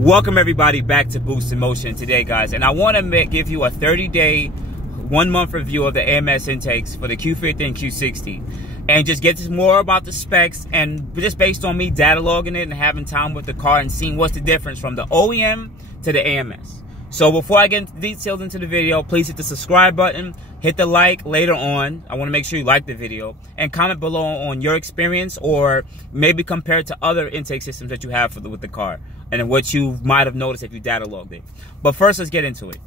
Welcome everybody back to Boost in Motion today, guys, and I want to give you a 30-day, 1-month review of the AMS intakes for the Q50 and Q60, and just get more about the specs, and just based on me data logging it and having time with the car and seeing what's the difference from the OEM to the AMS. So before I get detailed into the video, please hit the subscribe button, hit the like later on. I want to make sure you like the video, and comment below on your experience, or maybe compare it to other intake systems that you have with the car and what you might have noticed if you data logged it. But first, let's get into it.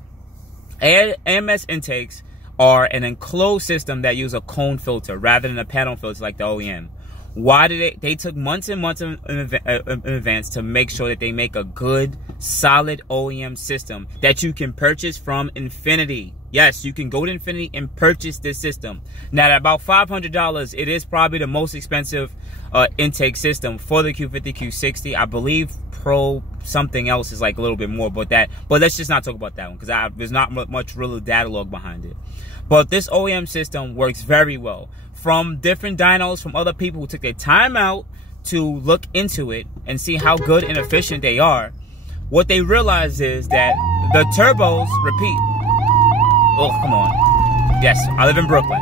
AMS intakes are an enclosed system that use a cone filter rather than a panel filter like the OEM. Why did they took months and months in advance to make sure that they make a good, solid OEM system that you can purchase from Infiniti. Yes, you can go to Infiniti and purchase this system. Now, at about $500, it is probably the most expensive intake system for the Q50 Q60. I believe Pro something else is like a little bit more, but let's just not talk about that one because there's not much real data log behind it. But this OEM system works very well. From different dynos, from other people who took their time out to look into it and see how good and efficient they are, what they realized is that the turbos repeat. Oh, come on. Yes, I live in Brooklyn.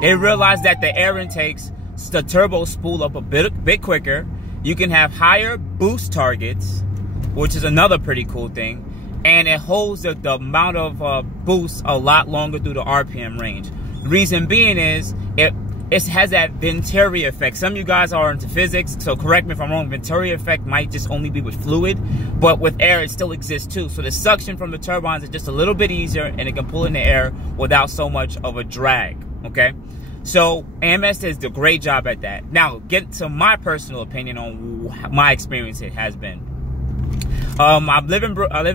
They realized that the air intakes, the turbos spool up a bit quicker. You can have higher boost targets, which is another pretty cool thing. And it holds the amount of boost a lot longer through the RPM range. The reason being is it has that Venturi effect. Some of you guys are into physics, so correct me if I'm wrong. Venturi effect might just only be with fluid, but with air it still exists too. So the suction from the turbines is just a little bit easier, and it can pull in the air without so much of a drag. Okay, so AMS does a great job at that. Now, get to my personal opinion on my experience it has been. I live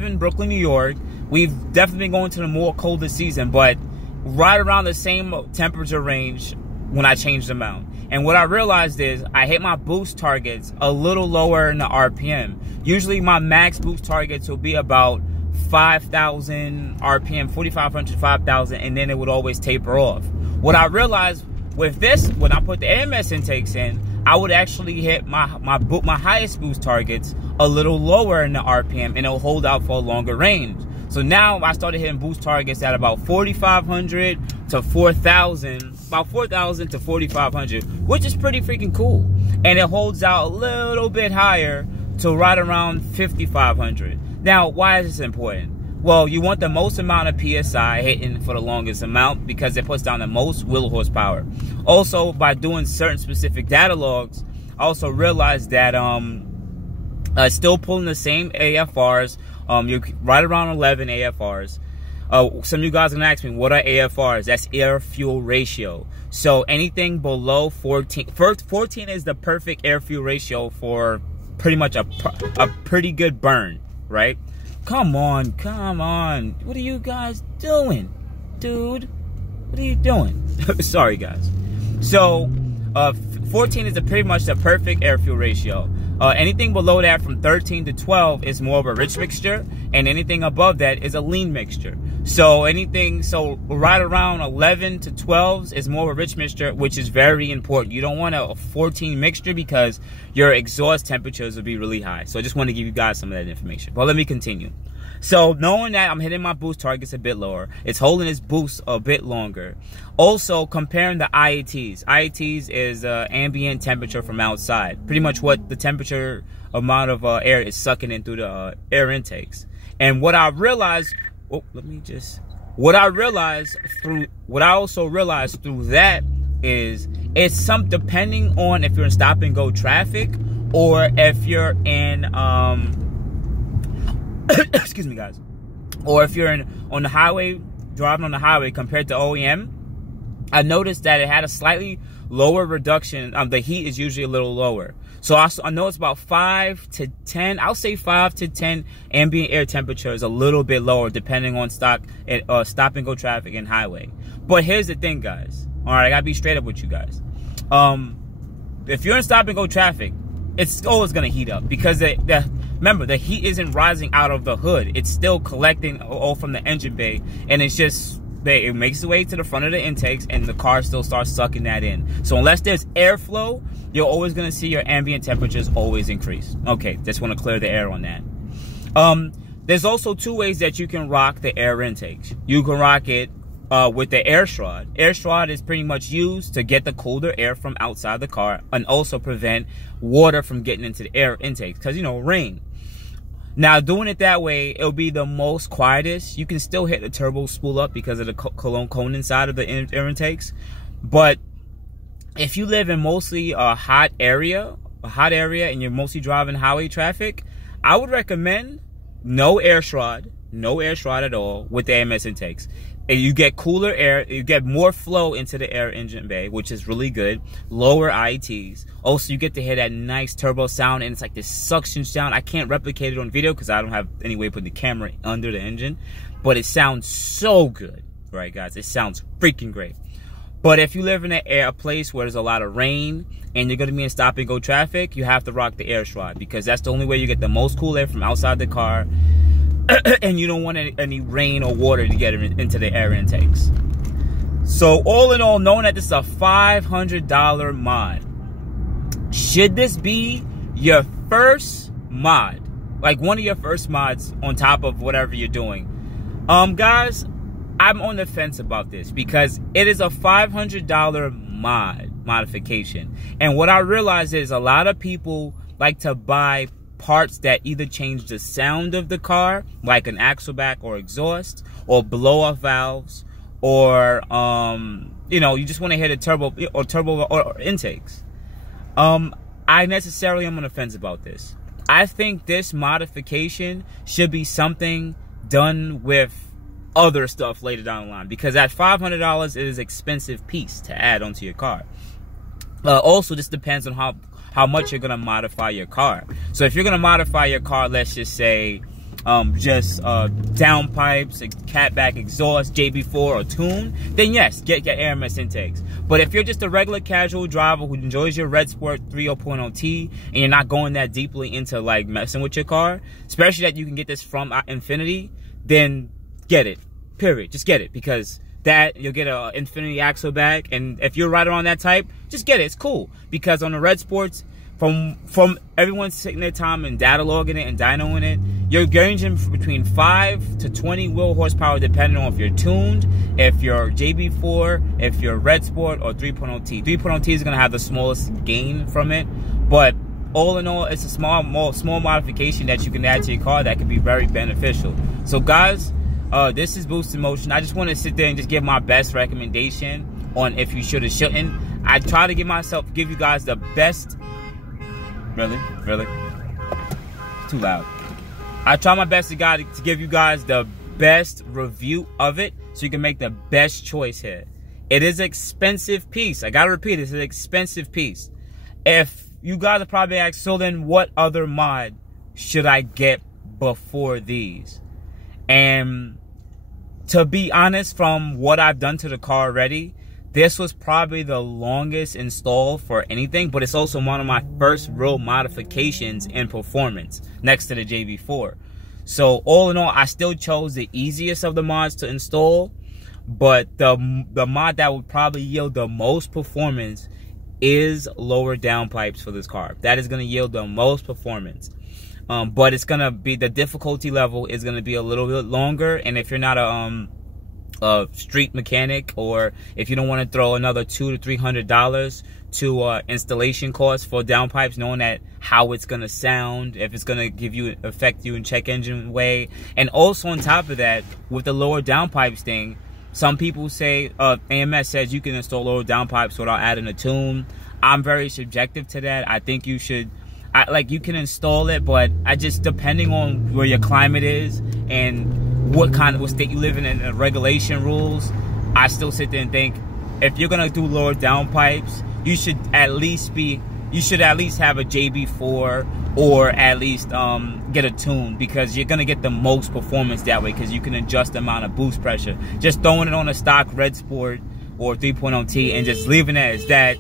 in Brooklyn, New York. We've definitely been going to the more colder season, but right around the same temperature range when I changed them out. And what I realized is I hit my boost targets a little lower in the RPM. Usually my max boost targets will be about 5,000 RPM, 4,500 to 5,000, and then it would always taper off. What I realized with this, when I put the AMS intakes in, I would actually hit my highest boost targets a little lower in the RPM, and it'll hold out for a longer range. So now I started hitting boost targets at about 4,500 to 4,000, about 4,000 to 4,500, which is pretty freaking cool. And it holds out a little bit higher to right around 5,500. Now, why is this important? Well, you want the most amount of PSI hitting for the longest amount because it puts down the most wheel horsepower. Also, by doing certain specific data logs, I also realized that still pulling the same AFRs. You're right around 11 AFRs. Some of you guys are gonna ask me, what are AFRs? That's air fuel ratio. So anything below 14, 14 is the perfect air fuel ratio for pretty much a pretty good burn, right? Come on, come on. What are you guys doing? Dude, what are you doing? Sorry, guys. So, 14 is pretty much the perfect air fuel ratio. Anything below that from 13 to 12 is more of a rich mixture, and anything above that is a lean mixture. So right around 11 to 12 is more of a rich mixture, which is very important. You don't want a 14 mixture because your exhaust temperatures will be really high. So I just want to give you guys some of that information. But let me continue. So knowing that I'm hitting my boost targets a bit lower, it's holding its boost a bit longer. Also comparing the IATs. IATs is ambient temperature from outside. Pretty much what the temperature amount of air is sucking in through the air intakes. And what I realized, what I also realized through that is it's depending on if you're in stop and go traffic or if you're in excuse me, guys. Or if you're on the highway, driving on the highway compared to OEM, I noticed that it had a slightly lower reduction. The heat is usually a little lower. So I know it's about 5 to 10. I'll say 5 to 10 ambient air temperature is a little bit lower depending on stop and go traffic and highway. But here's the thing, guys. All right, I gotta be straight up with you guys. If you're in stop and go traffic, it's always gonna heat up because remember, the heat isn't rising out of the hood. It's still collecting all from the engine bay, and it's just it makes its way to the front of the intakes, and the car still starts sucking that in. So unless there's airflow, you're always going to see your ambient temperatures always increase. Okay, just want to clear the air on that. There's also two ways that you can rock the air intakes. You can rock it with the air strut. Air strut is pretty much used to get the colder air from outside the car and also prevent water from getting into the air intakes because, you know, rain. Now, doing it that way, it'll be the most quietest. You can still hit the turbo spool up because of the cone inside of the air intakes. But if you live in mostly a hot area and you're mostly driving highway traffic, I would recommend no air strut at all with the AMS intakes. And you get cooler air, you get more flow into the air engine bay, which is really good. Lower IETs. Also, you get to hear that nice turbo sound, and it's like this suction sound. I can't replicate it on video because I don't have any way to put the camera under the engine, but it sounds so good, right, guys? It sounds freaking great. But if you live in a place where there's a lot of rain and you're going to be in stop-and-go traffic, you have to rock the air strut because that's the only way you get the most cool air from outside the car. And you don't want any rain or water to get into the air intakes. So all in all, knowing that this is a $500 mod, should this be your first mod? Like one of your first mods on top of whatever you're doing? Guys, I'm on the fence about this because it is a $500 modification. And what I realize is a lot of people like to buy parts that either change the sound of the car, like an AXLEBACK or exhaust, or blow-off valves, or you know, you just want to hit a turbo or intakes. I necessarily am on the fence about this. I think this modification should be something done with other stuff later down the line, because at $500 it is an expensive piece to add onto your car. Also, this depends on how much you're going to modify your car. So if you're going to modify your car, let's just say just downpipes, CATBACK exhaust, JB4 or tune, then yes, get your AMS intakes. But if you're just a regular casual driver who enjoys your Red Sport 3.0T and you're not going that deeply into like messing with your car, especially that you can get this from Infiniti, then get it, period. Just get it, because that you'll get a Infiniti AXLEBACK, and if you're right around that type, just get it. It's cool, because on the Red Sports, from everyone's taking their time and data logging it and dynoing it, you're ranging between 5 to 20 wheel horsepower depending on if you're tuned, if you're JB4, if you're Red Sport or 3.0T. 3.0T is going to have the smallest gain from it, but all in all, it's a small modification that you can add to your car that can be very beneficial. So guys, this is Boost in Motion. I just want to sit there and just give my best recommendation on if you should or shouldn't. I try to give you guys the best. Really? Too loud. I try my best to give you guys the best review of it so you can make the best choice here. It is an expensive piece. I gotta repeat, it's an expensive piece. If you guys are probably asking, so then what other mod should I get before these? And to be honest, from what I've done to the car already, this was probably the longest install for anything, but it's also one of my first real modifications in performance next to the JB4. So all in all, I still chose the easiest of the mods to install, but the mod that would probably yield the most performance is lower downpipes for this car. That is going to yield the most performance. But it's going to be, the difficulty level is going to be a little bit longer, and if you're not a street mechanic, or if you don't want to throw another $200 to $300 to installation costs for downpipes, knowing that how it's going to sound, if it's going to affect you in check engine way. And also on top of that, with the lower downpipes thing, some people say, AMS says you can install lower downpipes without adding a tune. I'm very subjective to that. I think you should, you can install it, but depending on where your climate is and what state you live in regulation rules, I still sit there and think, if you're gonna do lower downpipes, you should at least have a JB4, or at least get a tune, because you're gonna get the most performance that way, because you can adjust the amount of boost pressure. Just throwing it on a stock Red Sport or 3.0T and just leaving it as that,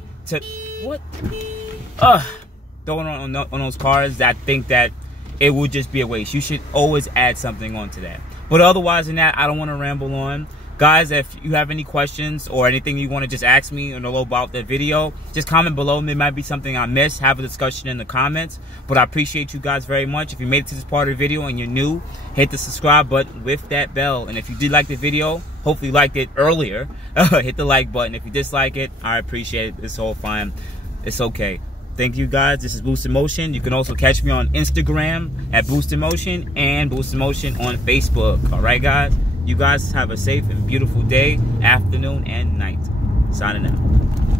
throwing on those cars that think that it would just be a waste. You should always add something onto that. But otherwise than that, I don't want to ramble on. Guys, if you have any questions or anything you want to just ask me or know about the video, just comment below. There might be something I missed. Have a discussion in the comments. But I appreciate you guys very much. If you made it to this part of the video and you're new, hit the subscribe button with that bell. And if you did like the video, hopefully you liked it earlier, hit the like button. If you dislike it, I appreciate it. It's all fine. It's okay. Thank you guys. This is Boost in Motion. You can also catch me on Instagram at Boost in Motion and Boost in Motion on Facebook. All right, guys. You guys have a safe and beautiful day, afternoon, and night. Signing out.